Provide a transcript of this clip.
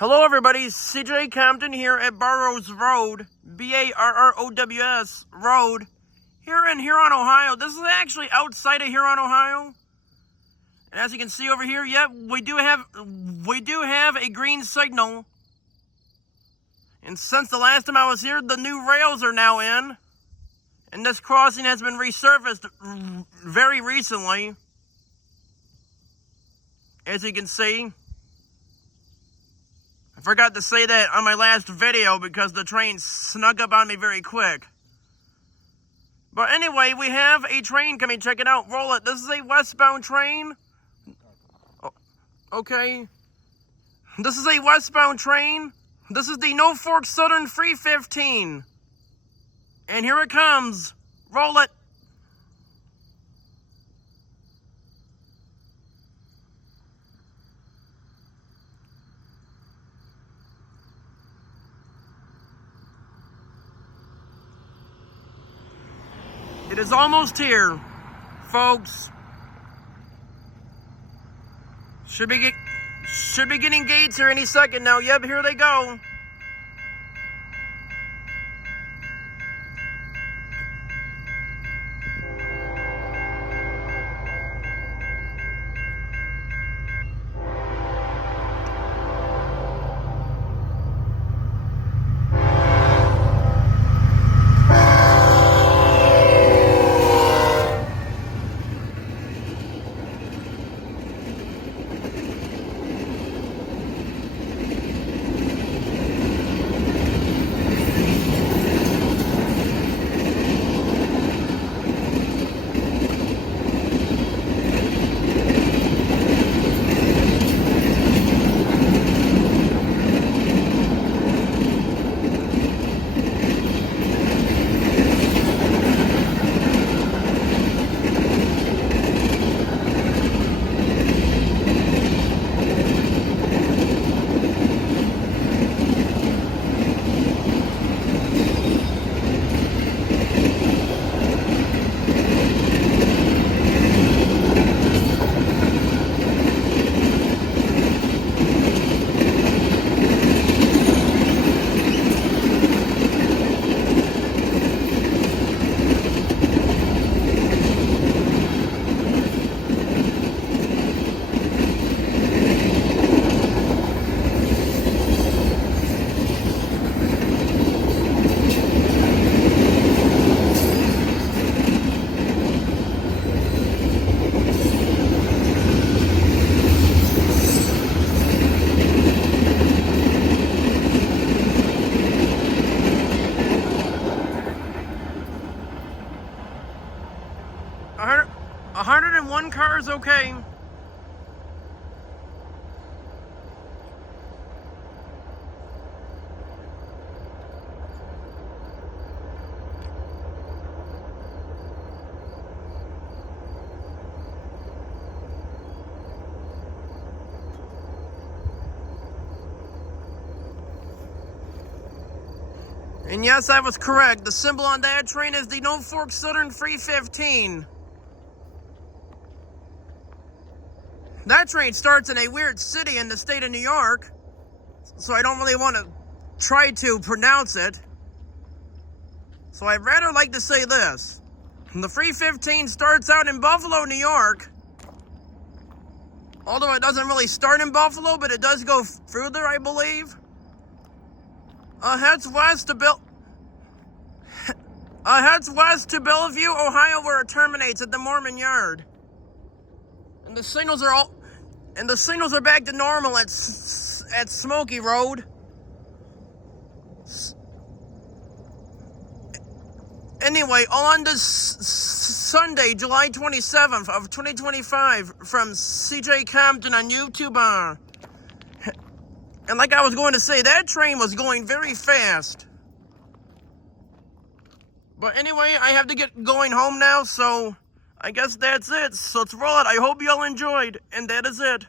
Hello everybody, CJ Compton here at Barrows Road, B-A-R-R-O-W-S Road, here in Huron, Ohio. This is actually outside of Huron, Ohio. And as you can see over here, yep, we do have a green signal. And since the last time I was here, the new rails are now in. And this crossing has been resurfaced very recently, as you can see. I forgot to say that on my last video because the train snuck up on me very quick. But anyway, we have a train coming. Check it out. Roll it. This is a westbound train. Oh, okay. This is a westbound train. This is the Norfolk Southern 315. And here it comes. Roll it. It is almost here, folks. Should be getting gates here any second now. Yep, here they go. A 101 cars, okay. And yes, I was correct. The symbol on that train is the Norfolk Southern 315. That train starts in a weird city in the state of New York, so I don't really want to try to pronounce it. So I'd rather like to say this. The 315 starts out in Buffalo, New York. Although it doesn't really start in Buffalo, but it does go through there, I believe. Heads west to Bellevue, Ohio, where it terminates at the Mormon Yard. And the signals are back to normal at Smoky Road. Anyway, on this Sunday, July 27th of 2025, from CJ Compton on YouTube. And like I was going to say, that train was going very fast. But anyway, I have to get going home now, so I guess that's it. So let's roll it. I hope you all enjoyed, and that is it.